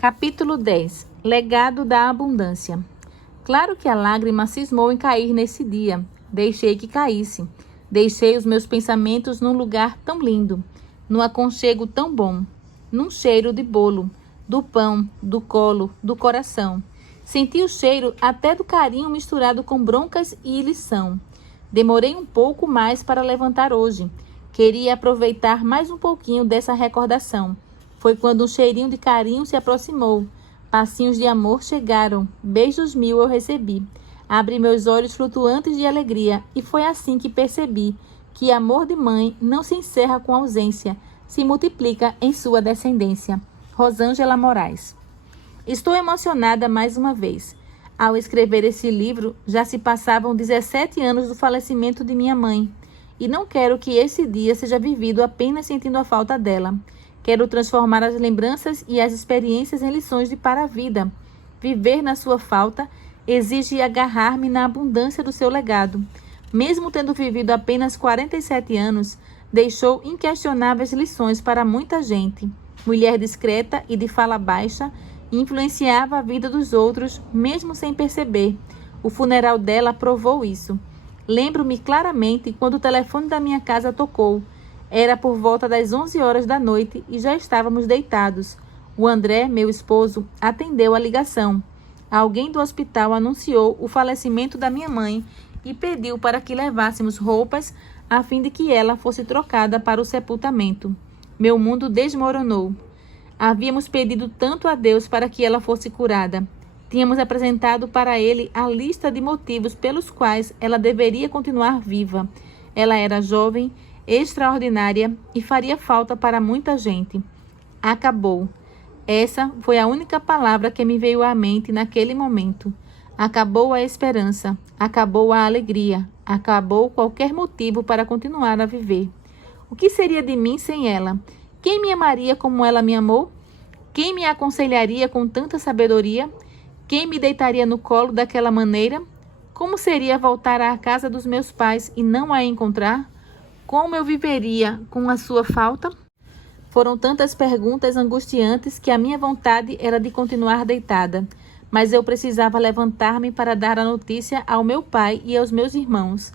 Capítulo 10. Legado da abundância. Claro que a lágrima cismou em cair nesse dia. Deixei que caísse. Deixei os meus pensamentos num lugar tão lindo, num aconchego tão bom, num cheiro de bolo, do pão, do colo, do coração. Senti o cheiro até do carinho misturado com broncas e lição. Demorei um pouco mais para levantar hoje. Queria aproveitar mais um pouquinho dessa recordação. Foi quando um cheirinho de carinho se aproximou. Passinhos de amor chegaram. Beijos mil eu recebi. Abri meus olhos flutuantes de alegria e foi assim que percebi que amor de mãe não se encerra com ausência, se multiplica em sua descendência. Rosângela Moraes. Estou emocionada mais uma vez. Ao escrever esse livro, já se passavam 17 anos do falecimento de minha mãe. E não quero que esse dia seja vivido apenas sentindo a falta dela. Quero transformar as lembranças e as experiências em lições para a vida. Viver na sua falta exige agarrar-me na abundância do seu legado. Mesmo tendo vivido apenas 47 anos, deixou inquestionáveis lições para muita gente. Mulher discreta e de fala baixa, influenciava a vida dos outros, mesmo sem perceber. O funeral dela provou isso. Lembro-me claramente quando o telefone da minha casa tocou. Era por volta das 11 horas da noite e já estávamos deitados. O André, meu esposo, atendeu a ligação. Alguém do hospital anunciou o falecimento da minha mãe e pediu para que levássemos roupas a fim de que ela fosse trocada para o sepultamento. Meu mundo desmoronou. Havíamos pedido tanto a Deus para que ela fosse curada. Tínhamos apresentado para ele a lista de motivos pelos quais ela deveria continuar viva. Ela era jovem, extraordinária e faria falta para muita gente. Acabou. Essa foi a única palavra que me veio à mente naquele momento. Acabou a esperança, acabou a alegria, acabou qualquer motivo para continuar a viver. O que seria de mim sem ela? Quem me amaria como ela me amou? Quem me aconselharia com tanta sabedoria? Quem me deitaria no colo daquela maneira? Como seria voltar à casa dos meus pais e não a encontrar? Como eu viveria com a sua falta? Foram tantas perguntas angustiantes que a minha vontade era de continuar deitada, mas eu precisava levantar-me para dar a notícia ao meu pai e aos meus irmãos.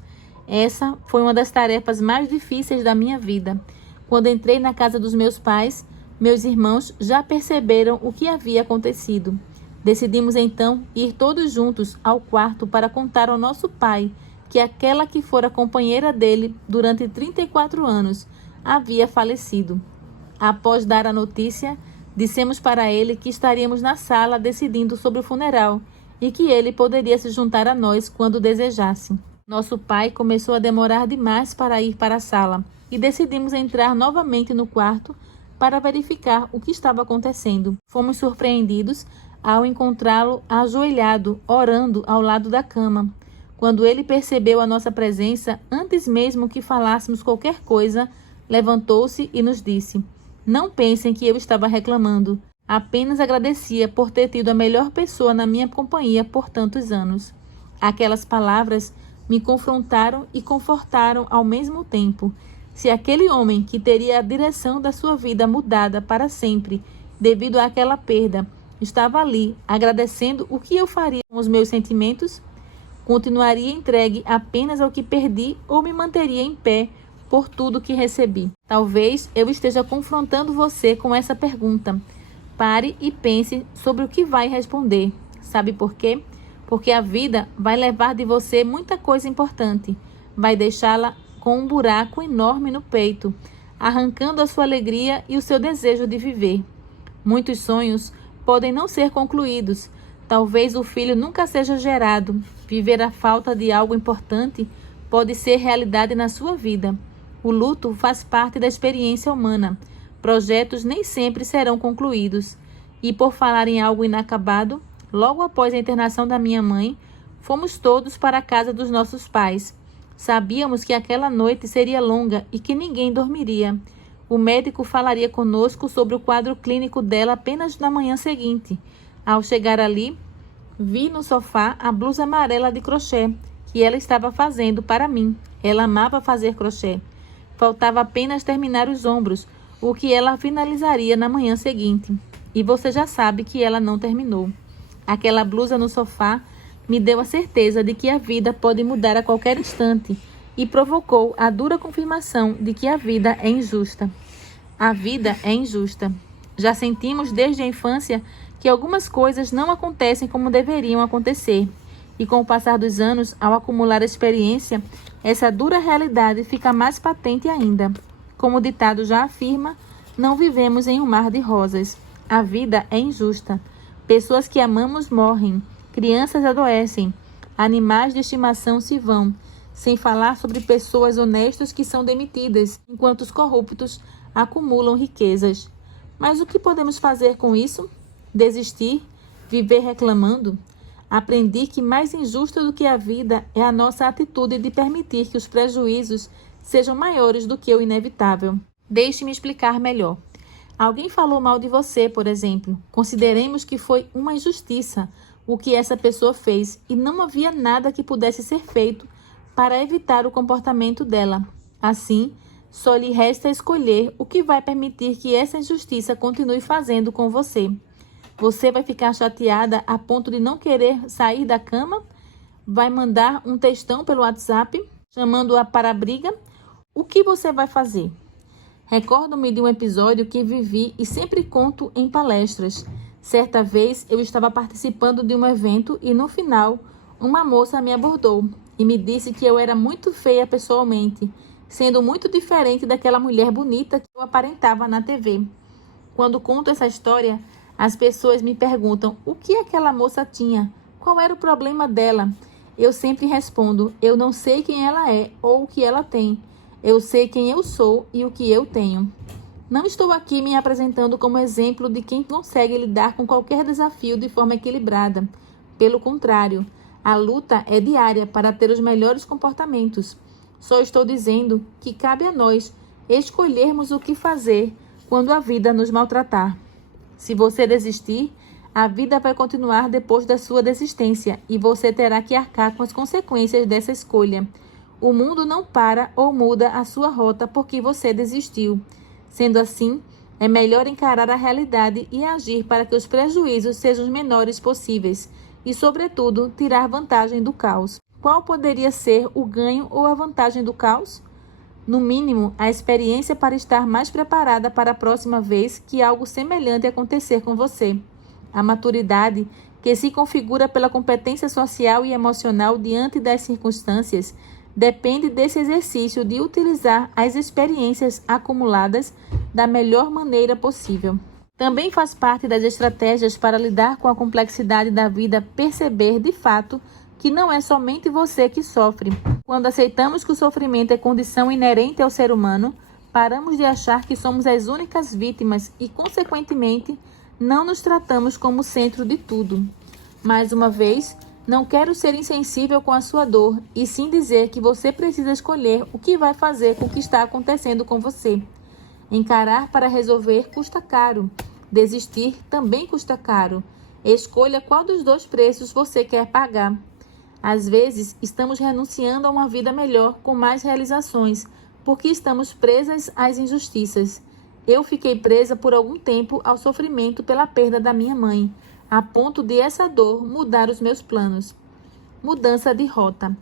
Essa foi uma das tarefas mais difíceis da minha vida. Quando entrei na casa dos meus pais, meus irmãos já perceberam o que havia acontecido. Decidimos então ir todos juntos ao quarto para contar ao nosso pai que aquela que fora companheira dele durante 34 anos havia falecido. Após dar a notícia, dissemos para ele que estaríamos na sala decidindo sobre o funeral e que ele poderia se juntar a nós quando desejasse. Nosso pai começou a demorar demais para ir para a sala e decidimos entrar novamente no quarto para verificar o que estava acontecendo. Fomos surpreendidos ao encontrá-lo ajoelhado, orando ao lado da cama. Quando ele percebeu a nossa presença, antes mesmo que falássemos qualquer coisa, levantou-se e nos disse: "Não pensem que eu estava reclamando. Apenas agradecia por ter tido a melhor pessoa na minha companhia por tantos anos." Aquelas palavras me confrontaram e confortaram ao mesmo tempo. Se aquele homem que teria a direção da sua vida mudada para sempre, devido àquela perda, estava ali, agradecendo, o que eu faria com os meus sentimentos? Continuaria entregue apenas ao que perdi ou me manteria em pé por tudo que recebi? Talvez eu esteja confrontando você com essa pergunta. Pare e pense sobre o que vai responder. Sabe por quê? Porque a vida vai levar de você muita coisa importante. Vai deixá-la com um buraco enorme no peito, arrancando a sua alegria e o seu desejo de viver. Muitos sonhos podem não ser concluídos. Talvez o filho nunca seja gerado. Viver a falta de algo importante pode ser realidade na sua vida. O luto faz parte da experiência humana. Projetos nem sempre serão concluídos. E por falar em algo inacabado, logo após a internação da minha mãe, fomos todos para a casa dos nossos pais. Sabíamos que aquela noite seria longa e que ninguém dormiria. O médico falaria conosco sobre o quadro clínico dela apenas na manhã seguinte. Ao chegar ali, vi no sofá a blusa amarela de crochê que ela estava fazendo para mim. Ela amava fazer crochê. Faltava apenas terminar os ombros, o que ela finalizaria na manhã seguinte. e você já sabe que ela não terminou. Aquela blusa no sofá me deu a certeza de que a vida pode mudar a qualquer instante e provocou a dura confirmação de que a vida é injusta. A vida é injusta. Já sentimos desde a infância que algumas coisas não acontecem como deveriam acontecer. E com o passar dos anos, ao acumular experiência, essa dura realidade fica mais patente ainda. Como o ditado já afirma, não vivemos em um mar de rosas. A vida é injusta. Pessoas que amamos morrem, crianças adoecem, animais de estimação se vão, sem falar sobre pessoas honestas que são demitidas, enquanto os corruptos acumulam riquezas. Mas o que podemos fazer com isso? Desistir? Viver reclamando? Aprendi que mais injusta do que a vida é a nossa atitude de permitir que os prejuízos sejam maiores do que o inevitável. Deixe-me explicar melhor. Alguém falou mal de você, por exemplo. Consideremos que foi uma injustiça o que essa pessoa fez e não havia nada que pudesse ser feito para evitar o comportamento dela. Assim, só lhe resta escolher o que vai permitir que essa injustiça continue fazendo com você. Você vai ficar chateada a ponto de não querer sair da cama? Vai mandar um textão pelo WhatsApp, chamando-a para a briga? O que você vai fazer? Recordo-me de um episódio que vivi e sempre conto em palestras. Certa vez eu estava participando de um evento e no final uma moça me abordou e me disse que eu era muito feia pessoalmente, sendo muito diferente daquela mulher bonita que eu aparentava na TV. Quando conto essa história, as pessoas me perguntam o que aquela moça tinha, qual era o problema dela. Eu sempre respondo, eu não sei quem ela é ou o que ela tem. Eu sei quem eu sou e o que eu tenho. Não estou aqui me apresentando como exemplo de quem consegue lidar com qualquer desafio de forma equilibrada. Pelo contrário, a luta é diária para ter os melhores comportamentos. Só estou dizendo que cabe a nós escolhermos o que fazer quando a vida nos maltratar. Se você desistir, a vida vai continuar depois da sua desistência e você terá que arcar com as consequências dessa escolha. O mundo não para ou muda a sua rota porque você desistiu. Sendo assim, é melhor encarar a realidade e agir para que os prejuízos sejam os menores possíveis e, sobretudo, tirar vantagem do caos. Qual poderia ser o ganho ou a vantagem do caos? No mínimo, a experiência para estar mais preparada para a próxima vez que algo semelhante acontecer com você. A maturidade, que se configura pela competência social e emocional diante das circunstâncias, depende desse exercício de utilizar as experiências acumuladas da melhor maneira possível. Também faz parte das estratégias para lidar com a complexidade da vida perceber, de fato, que não é somente você que sofre. Quando aceitamos que o sofrimento é condição inerente ao ser humano, paramos de achar que somos as únicas vítimas e, consequentemente, não nos tratamos como o centro de tudo. Mais uma vez, não quero ser insensível com a sua dor, e sim dizer que você precisa escolher o que vai fazer com o que está acontecendo com você. Encarar para resolver custa caro. Desistir também custa caro. Escolha qual dos dois preços você quer pagar. Às vezes, estamos renunciando a uma vida melhor com mais realizações, porque estamos presas às injustiças. Eu fiquei presa por algum tempo ao sofrimento pela perda da minha mãe, a ponto de essa dor mudar os meus planos. Mudança de rota.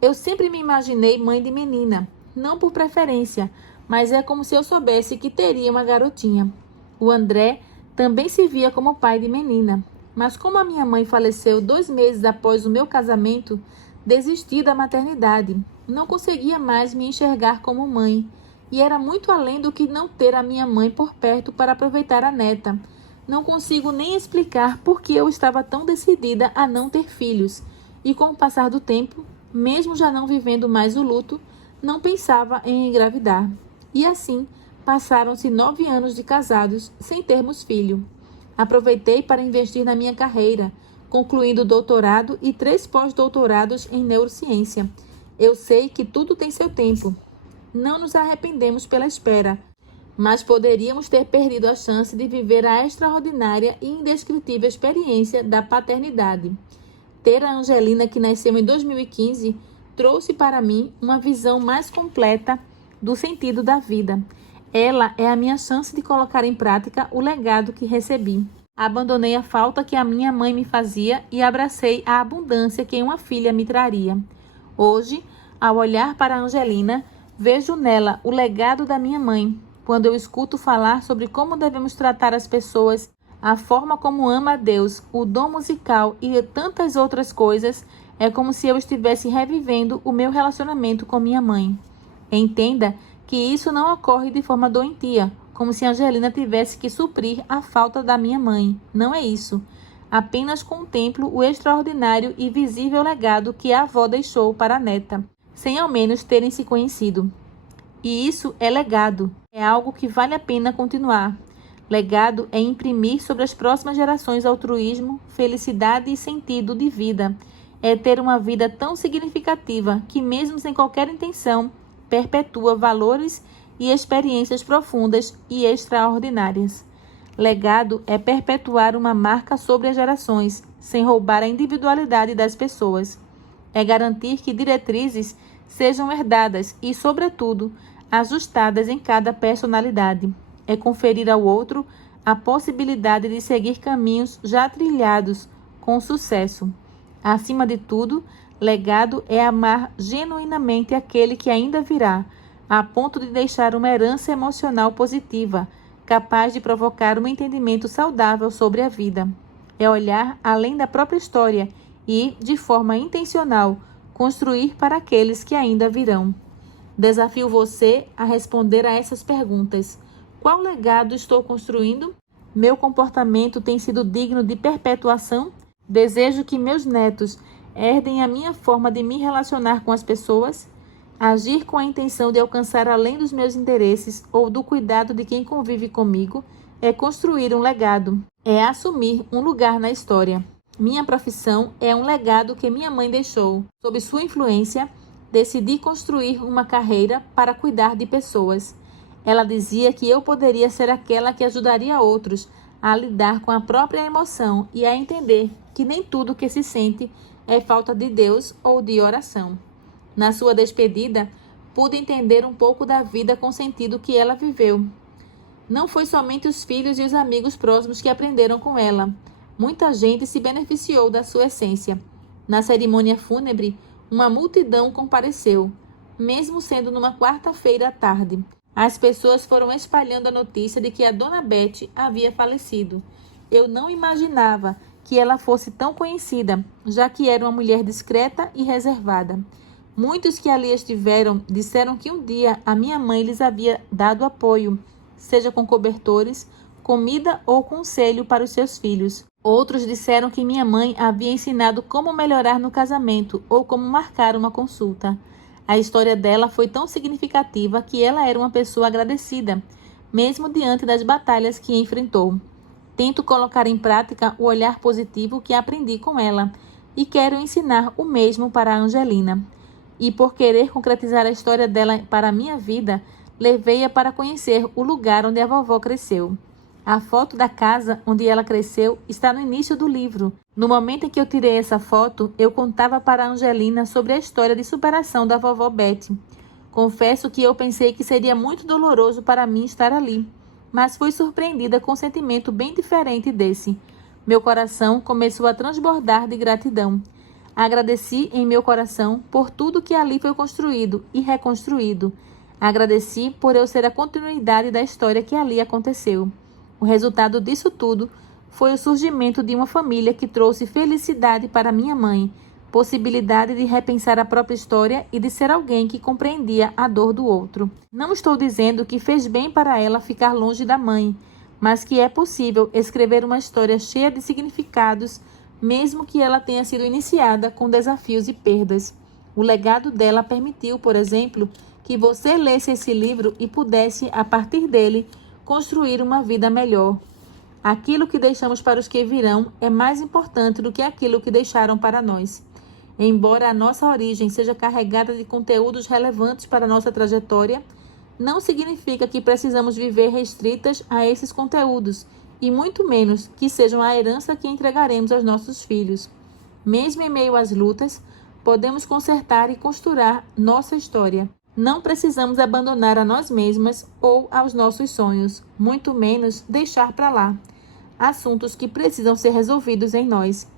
Eu sempre me imaginei mãe de menina, não por preferência, mas é como se eu soubesse que teria uma garotinha. O André também se via como pai de menina, mas como a minha mãe faleceu 2 meses após o meu casamento, desisti da maternidade. Não conseguia mais me enxergar como mãe, e era muito além do que não ter a minha mãe por perto para aproveitar a neta. Não consigo nem explicar por que eu estava tão decidida a não ter filhos. E com o passar do tempo, mesmo já não vivendo mais o luto, não pensava em engravidar. E assim, passaram-se 9 anos de casados sem termos filho. Aproveitei para investir na minha carreira, concluindo doutorado e 3 pós-doutorados em neurociência. Eu sei que tudo tem seu tempo. Não nos arrependemos pela espera, mas poderíamos ter perdido a chance de viver a extraordinária e indescritível experiência da paternidade. Ter a Angelina, que nasceu em 2015, trouxe para mim uma visão mais completa do sentido da vida. Ela é a minha chance de colocar em prática o legado que recebi. Abandonei a falta que a minha mãe me fazia e abracei a abundância que uma filha me traria. Hoje, ao olhar para Angelina, vejo nela o legado da minha mãe. Quando eu escuto falar sobre como devemos tratar as pessoas, a forma como ama a Deus, o dom musical e tantas outras coisas, é como se eu estivesse revivendo o meu relacionamento com minha mãe. Entenda que isso não ocorre de forma doentia, como se Angelina tivesse que suprir a falta da minha mãe. Não é isso. Apenas contemplo o extraordinário e visível legado que a avó deixou para a neta, sem ao menos terem se conhecido. E isso é legado. É algo que vale a pena continuar. Legado é imprimir sobre as próximas gerações altruísmo, felicidade e sentido de vida. É ter uma vida tão significativa que, mesmo sem qualquer intenção, perpetua valores e experiências profundas e extraordinárias. Legado é perpetuar uma marca sobre as gerações, sem roubar a individualidade das pessoas. É garantir que diretrizes sejam herdadas e, sobretudo, ajustadas em cada personalidade. É conferir ao outro a possibilidade de seguir caminhos já trilhados com sucesso. Acima de tudo, legado é amar genuinamente aquele que ainda virá, a ponto de deixar uma herança emocional positiva, capaz de provocar um entendimento saudável sobre a vida. É olhar além da própria história e, de forma intencional, construir para aqueles que ainda virão. Desafio você a responder a essas perguntas. Qual legado estou construindo? Meu comportamento tem sido digno de perpetuação? Desejo que meus netos herdem a minha forma de me relacionar com as pessoas? Agir com a intenção de alcançar além dos meus interesses ou do cuidado de quem convive comigo é construir um legado, é assumir um lugar na história. Minha profissão é um legado que minha mãe deixou. Sob sua influência, decidi construir uma carreira para cuidar de pessoas. Ela dizia que eu poderia ser aquela que ajudaria outros a lidar com a própria emoção e a entender que nem tudo que se sente é falta de Deus ou de oração. Na sua despedida, pude entender um pouco da vida com sentido que ela viveu. Não foi somente os filhos e os amigos próximos que aprenderam com ela. Muita gente se beneficiou da sua essência. Na cerimônia fúnebre, uma multidão compareceu, mesmo sendo numa quarta-feira à tarde. As pessoas foram espalhando a notícia de que a Dona Beth havia falecido. Eu não imaginava que ela fosse tão conhecida, já que era uma mulher discreta e reservada. Muitos que ali estiveram disseram que um dia a minha mãe lhes havia dado apoio, seja com cobertores, comida ou conselho para os seus filhos. Outros disseram que minha mãe havia ensinado como melhorar no casamento ou como marcar uma consulta. A história dela foi tão significativa que ela era uma pessoa agradecida, mesmo diante das batalhas que enfrentou. Tento colocar em prática o olhar positivo que aprendi com ela e quero ensinar o mesmo para a Angelina. E por querer concretizar a história dela para a minha vida, levei-a para conhecer o lugar onde a vovó cresceu. A foto da casa onde ela cresceu está no início do livro. No momento em que eu tirei essa foto, eu contava para a Angelina sobre a história de superação da vovó Beth. Confesso que eu pensei que seria muito doloroso para mim estar ali, mas fui surpreendida com um sentimento bem diferente desse. Meu coração começou a transbordar de gratidão. Agradeci em meu coração por tudo que ali foi construído e reconstruído. Agradeci por eu ser a continuidade da história que ali aconteceu. O resultado disso tudo foi o surgimento de uma família que trouxe felicidade para minha mãe, possibilidade de repensar a própria história e de ser alguém que compreendia a dor do outro. Não estou dizendo que fez bem para ela ficar longe da mãe, mas que é possível escrever uma história cheia de significados, mesmo que ela tenha sido iniciada com desafios e perdas. O legado dela permitiu, por exemplo, que você lesse esse livro e pudesse, a partir dele, construir uma vida melhor. Aquilo que deixamos para os que virão é mais importante do que aquilo que deixaram para nós. Embora a nossa origem seja carregada de conteúdos relevantes para a nossa trajetória, não significa que precisamos viver restritas a esses conteúdos, e muito menos que sejam a herança que entregaremos aos nossos filhos. Mesmo em meio às lutas, podemos consertar e costurar nossa história. Não precisamos abandonar a nós mesmas ou aos nossos sonhos, muito menos deixar para lá assuntos que precisam ser resolvidos em nós.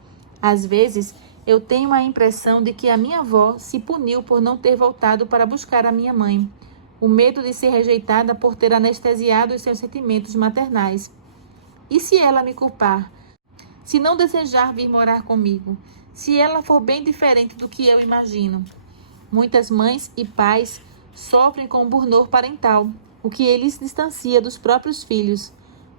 Às vezes, eu tenho a impressão de que a minha avó se puniu por não ter voltado para buscar a minha mãe. O medo de ser rejeitada por ter anestesiado os seus sentimentos maternais. E se ela me culpar? Se não desejar vir morar comigo? Se ela for bem diferente do que eu imagino? Muitas mães e pais sofrem com o burnout parental, o que eles distancia dos próprios filhos.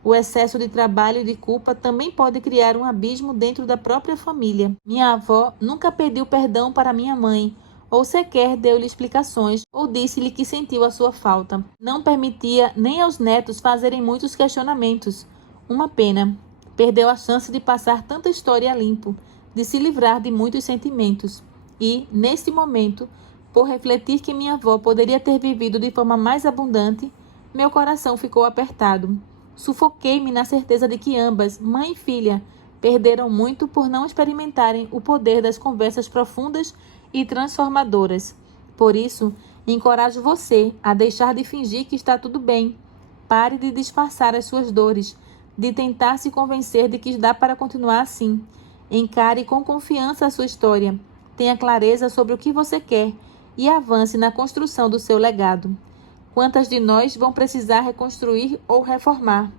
O excesso de trabalho e de culpa também pode criar um abismo dentro da própria família. Minha avó nunca pediu perdão para minha mãe, ou sequer deu-lhe explicações, ou disse-lhe que sentiu a sua falta. Não permitia nem aos netos fazerem muitos questionamentos. Uma pena. Perdeu a chance de passar tanta história a limpo, de se livrar de muitos sentimentos. E, neste momento, por refletir que minha avó poderia ter vivido de forma mais abundante, meu coração ficou apertado. Sufoquei-me na certeza de que ambas, mãe e filha, perderam muito por não experimentarem o poder das conversas profundas e transformadoras. Por isso, encorajo você a deixar de fingir que está tudo bem. Pare de disfarçar as suas dores, de tentar se convencer de que dá para continuar assim. Encare com confiança a sua história. Tenha clareza sobre o que você quer e avance na construção do seu legado. Quantas de nós vão precisar reconstruir ou reformar?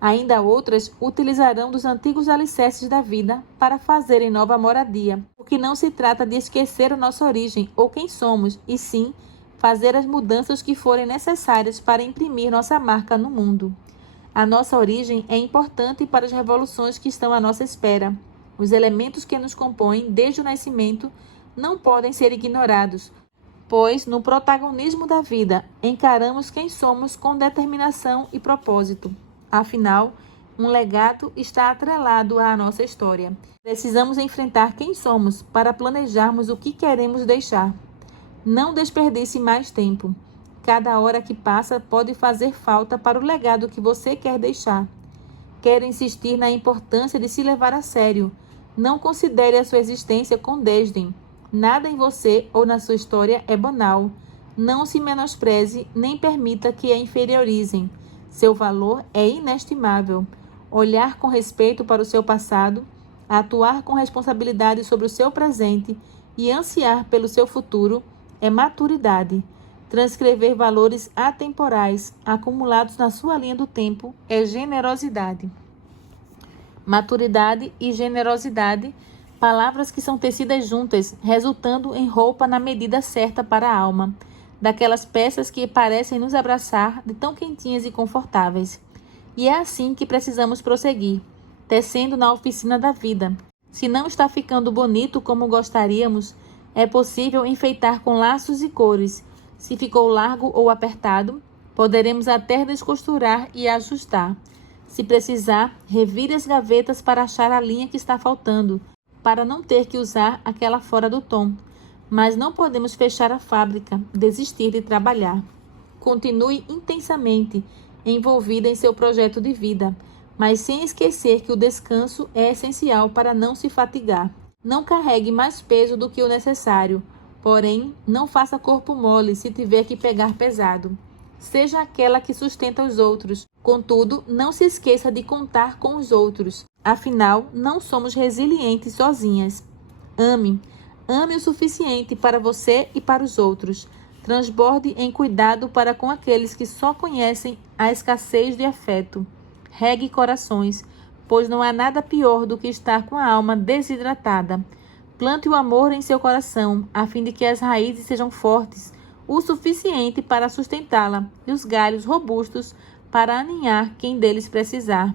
Ainda outras utilizarão dos antigos alicerces da vida para fazerem nova moradia. Porque não se trata de esquecer a nossa origem ou quem somos, e sim fazer as mudanças que forem necessárias para imprimir nossa marca no mundo. A nossa origem é importante para as revoluções que estão à nossa espera. Os elementos que nos compõem desde o nascimento não podem ser ignorados, pois no protagonismo da vida encaramos quem somos com determinação e propósito. Afinal, um legado está atrelado à nossa história. Precisamos enfrentar quem somos para planejarmos o que queremos deixar. Não desperdice mais tempo. Cada hora que passa pode fazer falta para o legado que você quer deixar. Quero insistir na importância de se levar a sério. Não considere a sua existência com desdém. Nada em você ou na sua história é banal. Não se menospreze, nem permita que a inferiorizem. Seu valor é inestimável. Olhar com respeito para o seu passado, atuar com responsabilidade sobre o seu presente e ansiar pelo seu futuro é maturidade. Transcrever valores atemporais acumulados na sua linha do tempo é generosidade. Maturidade e generosidade, palavras que são tecidas juntas, resultando em roupa na medida certa para a alma, daquelas peças que parecem nos abraçar de tão quentinhas e confortáveis. E é assim que precisamos prosseguir, tecendo na oficina da vida. Se não está ficando bonito como gostaríamos, é possível enfeitar com laços e cores. Se ficou largo ou apertado, poderemos até descosturar e ajustar. Se precisar, revire as gavetas para achar a linha que está faltando, para não ter que usar aquela fora do tom. Mas não podemos fechar a fábrica, desistir de trabalhar. Continue intensamente envolvida em seu projeto de vida, mas sem esquecer que o descanso é essencial para não se fatigar. Não carregue mais peso do que o necessário, porém, não faça corpo mole se tiver que pegar pesado. Seja aquela que sustenta os outros. Contudo, não se esqueça de contar com os outros. Afinal, não somos resilientes sozinhas. Ame. Ame o suficiente para você e para os outros. Transborde em cuidado para com aqueles que só conhecem a escassez de afeto. Regue corações, pois não há nada pior do que estar com a alma desidratada. Plante o amor em seu coração, a fim de que as raízes sejam fortes o suficiente para sustentá-la e os galhos robustos para aninhar quem deles precisar.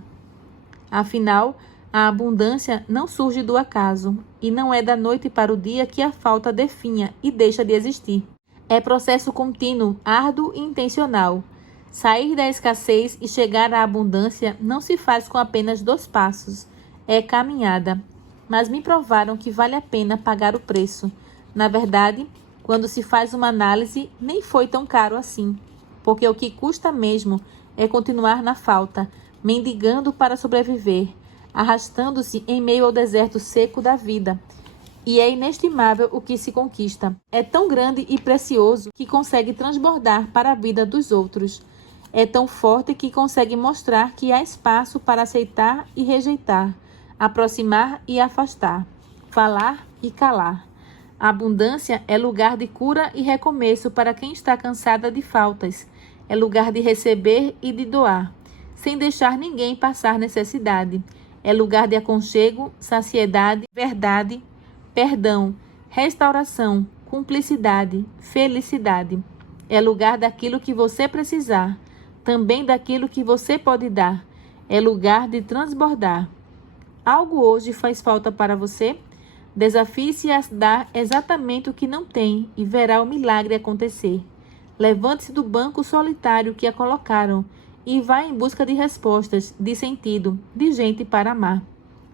Afinal, a abundância não surge do acaso, e não é da noite para o dia que a falta definha e deixa de existir. É processo contínuo, árduo e intencional. Sair da escassez e chegar à abundância não se faz com apenas 2 passos. É caminhada. Mas me provaram que vale a pena pagar o preço. Na verdade, quando se faz uma análise, nem foi tão caro assim. Porque o que custa mesmo é continuar na falta, mendigando para sobreviver, arrastando-se em meio ao deserto seco da vida. e é inestimável o que se conquista. É tão grande e precioso que consegue transbordar para a vida dos outros. É tão forte que consegue mostrar que há espaço para aceitar e rejeitar, aproximar e afastar, falar e calar. A abundância é lugar de cura e recomeço para quem está cansada de faltas. É lugar de receber e de doar, sem deixar ninguém passar necessidade. É lugar de aconchego, saciedade, verdade, perdão, restauração, cumplicidade, felicidade. É lugar daquilo que você precisar, também daquilo que você pode dar. É lugar de transbordar. Algo hoje faz falta para você? Desafie-se a dar exatamente o que não tem e verá o milagre acontecer. Levante-se do banco solitário que a colocaram e vá em busca de respostas, de sentido, de gente para amar.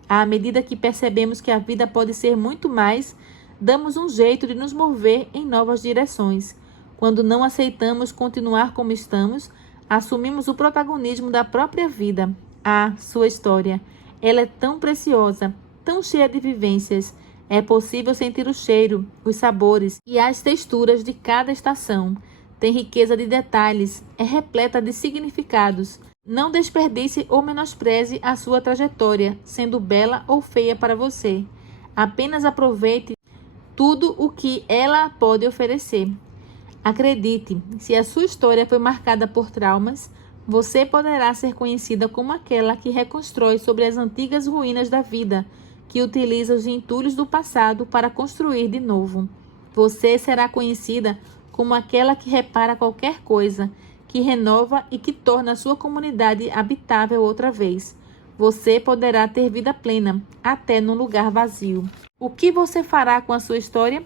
À medida que percebemos que a vida pode ser muito mais, damos um jeito de nos mover em novas direções. Quando não aceitamos continuar como estamos, assumimos o protagonismo da própria vida. Ah, sua história! Ela é tão preciosa, tão cheia de vivências. É possível sentir o cheiro, os sabores e as texturas de cada estação. Tem riqueza de detalhes, é repleta de significados. Não desperdice ou menospreze a sua trajetória, sendo bela ou feia para você. Apenas aproveite tudo o que ela pode oferecer. Acredite, se a sua história foi marcada por traumas, você poderá ser conhecida como aquela que reconstrói sobre as antigas ruínas da vida, que utiliza os entulhos do passado para construir de novo. Você será conhecida como aquela que repara qualquer coisa, que renova e que torna a sua comunidade habitável outra vez. Você poderá ter vida plena, até num lugar vazio. O que você fará com a sua história?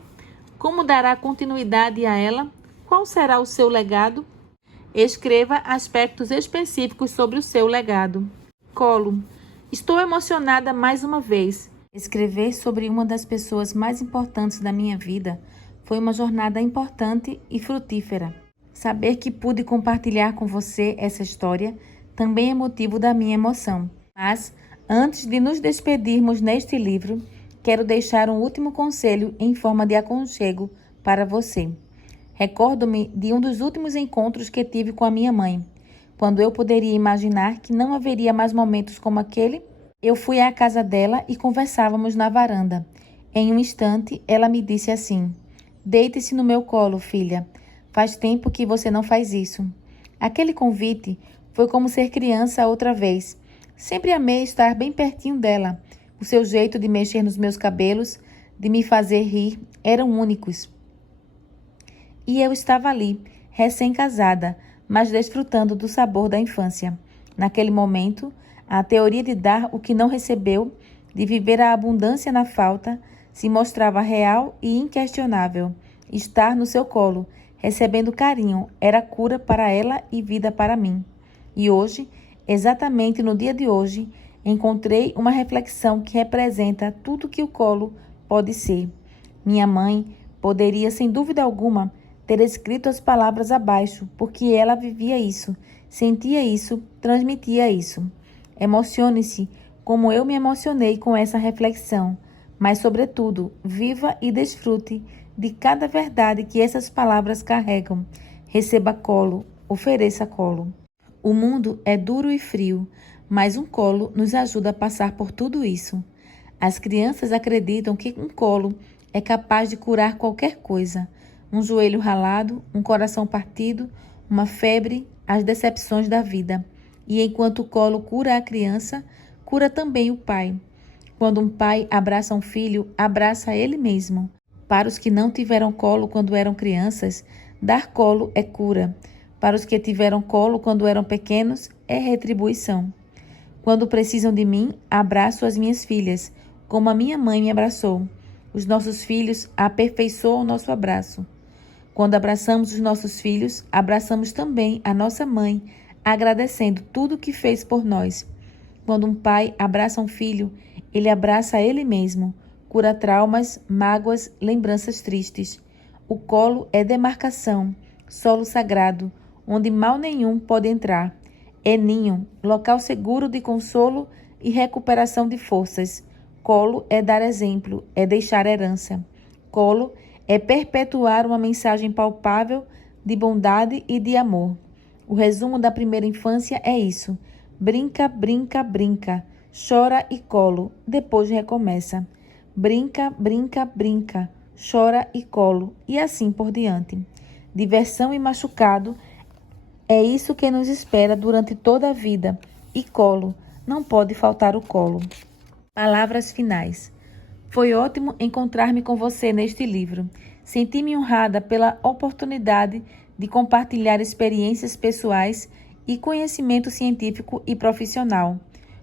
Como dará continuidade a ela? Qual será o seu legado? Escreva aspectos específicos sobre o seu legado. Colo. Estou emocionada mais uma vez. Escrever sobre uma das pessoas mais importantes da minha vida foi uma jornada importante e frutífera. Saber que pude compartilhar com você essa história também é motivo da minha emoção. Mas, antes de nos despedirmos neste livro, quero deixar um último conselho em forma de aconchego para você. Recordo-me de um dos últimos encontros que tive com a minha mãe. Quando eu poderia imaginar que não haveria mais momentos como aquele, eu fui à casa dela e conversávamos na varanda. Em um instante, ela me disse assim: "Deite-se no meu colo, filha. Faz tempo que você não faz isso." Aquele convite foi como ser criança outra vez. Sempre amei estar bem pertinho dela. O seu jeito de mexer nos meus cabelos, de me fazer rir, eram únicos. E eu estava ali, recém-casada, mas desfrutando do sabor da infância. Naquele momento, a teoria de dar o que não recebeu, de viver a abundância na falta, se mostrava real e inquestionável. Estar no seu colo, recebendo carinho, era cura para ela e vida para mim. E hoje, exatamente no dia de hoje, encontrei uma reflexão que representa tudo que o colo pode ser. Minha mãe poderia, sem dúvida alguma, ter escrito as palavras abaixo, porque ela vivia isso, sentia isso, transmitia isso. Emocione-se como eu me emocionei com essa reflexão, mas, sobretudo, viva e desfrute de cada verdade que essas palavras carregam. Receba colo, ofereça colo. O mundo é duro e frio, mas um colo nos ajuda a passar por tudo isso. As crianças acreditam que um colo é capaz de curar qualquer coisa. Um joelho ralado, um coração partido, uma febre, as decepções da vida. E enquanto o colo cura a criança, cura também o pai. Quando um pai abraça um filho, abraça ele mesmo. Para os que não tiveram colo quando eram crianças, dar colo é cura. Para os que tiveram colo quando eram pequenos, é retribuição. Quando precisam de mim, abraço as minhas filhas, como a minha mãe me abraçou. Os nossos filhos aperfeiçoam o nosso abraço. Quando abraçamos os nossos filhos, abraçamos também a nossa mãe, agradecendo tudo o que fez por nós. Quando um pai abraça um filho, ele abraça ele mesmo, cura traumas, mágoas, lembranças tristes. O colo é demarcação, solo sagrado, onde mal nenhum pode entrar. É ninho, local seguro de consolo e recuperação de forças. Colo é dar exemplo, é deixar herança. Colo é perpetuar uma mensagem palpável de bondade e de amor. O resumo da primeira infância é isso. Brinca, brinca, brinca. Chora e colo, depois recomeça. Brinca, brinca, brinca. Chora e colo, e assim por diante. Diversão e machucado é isso que nos espera durante toda a vida. E colo, não pode faltar o colo. Palavras finais. Foi ótimo encontrar-me com você neste livro. Senti-me honrada pela oportunidade de compartilhar experiências pessoais e conhecimento científico e profissional.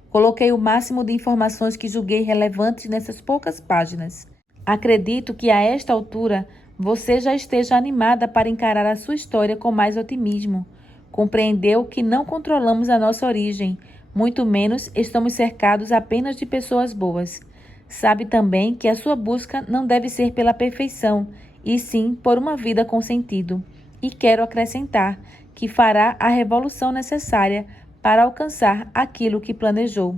Coloquei o máximo de informações que julguei relevantes nessas poucas páginas. Acredito que a esta altura você já esteja animada para encarar a sua história com mais otimismo. Compreendeu que não controlamos a nossa origem, muito menos estamos cercados apenas de pessoas boas. Sabe também que a sua busca não deve ser pela perfeição, e sim por uma vida com sentido. E quero acrescentar que fará a revolução necessária para alcançar aquilo que planejou.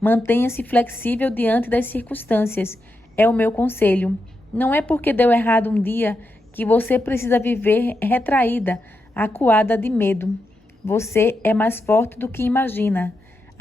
Mantenha-se flexível diante das circunstâncias, é o meu conselho. Não é porque deu errado um dia que você precisa viver retraída, acuada de medo. Você é mais forte do que imagina.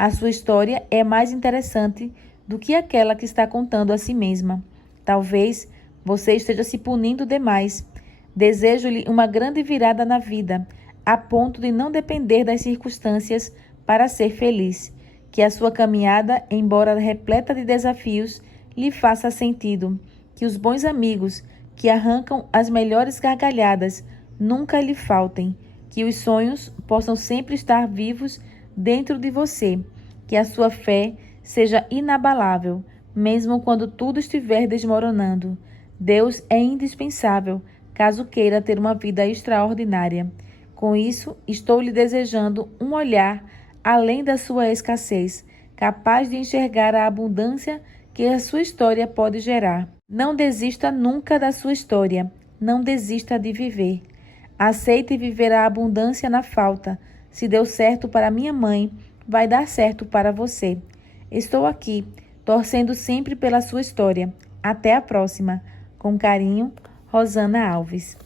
A sua história é mais interessante do que aquela que está contando a si mesma. Talvez você esteja se punindo demais. Desejo-lhe uma grande virada na vida, a ponto de não depender das circunstâncias para ser feliz. Que a sua caminhada, embora repleta de desafios, lhe faça sentido. Que os bons amigos que arrancam as melhores gargalhadas nunca lhe faltem. Que os sonhos possam sempre estar vivos dentro de você. Que a sua fé seja inabalável, mesmo quando tudo estiver desmoronando. Deus é indispensável, caso queira ter uma vida extraordinária. Com isso, estou lhe desejando um olhar além da sua escassez, capaz de enxergar a abundância que a sua história pode gerar. Não desista nunca da sua história. Não desista de viver. Aceite viver a abundância na falta. Se deu certo para minha mãe, vai dar certo para você. Estou aqui, torcendo sempre pela sua história. Até a próxima. Com carinho, Rosana Alves.